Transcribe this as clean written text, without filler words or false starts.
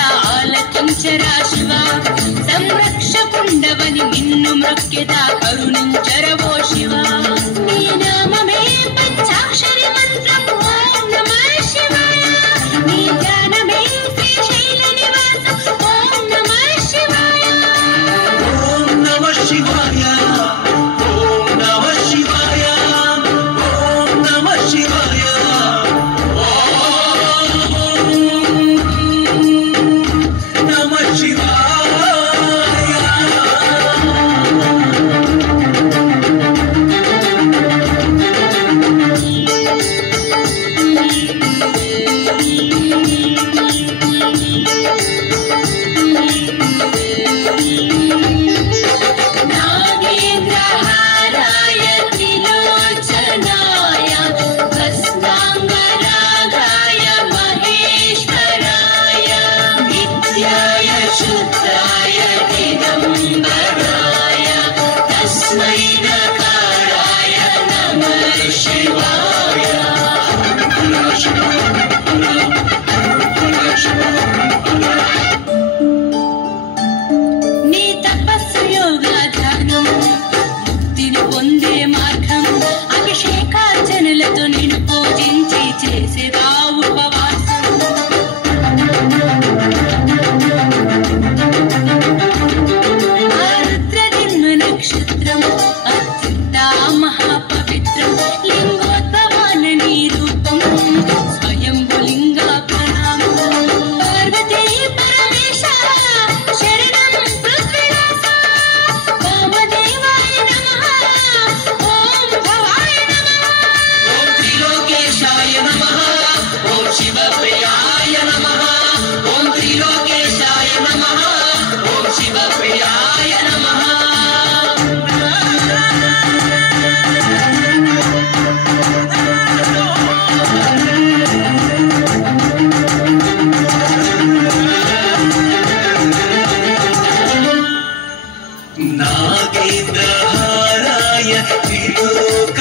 ఆలకించరా శివ సంరక్షకుండవని నిన్ను మృక్యదా కరుణించరవో శివ నీ నామమే పంచాక్షరి మంత్రం ఓం నమః శివాయ నీ ధ్యానమే శ్రీశైల నివాసం ఓం నమః శివాయ ఓం నమః శివాయ ఓం నమః శివాయ ఓం నమః శివాయ నాగేంద్రహారాయ త్రిలోక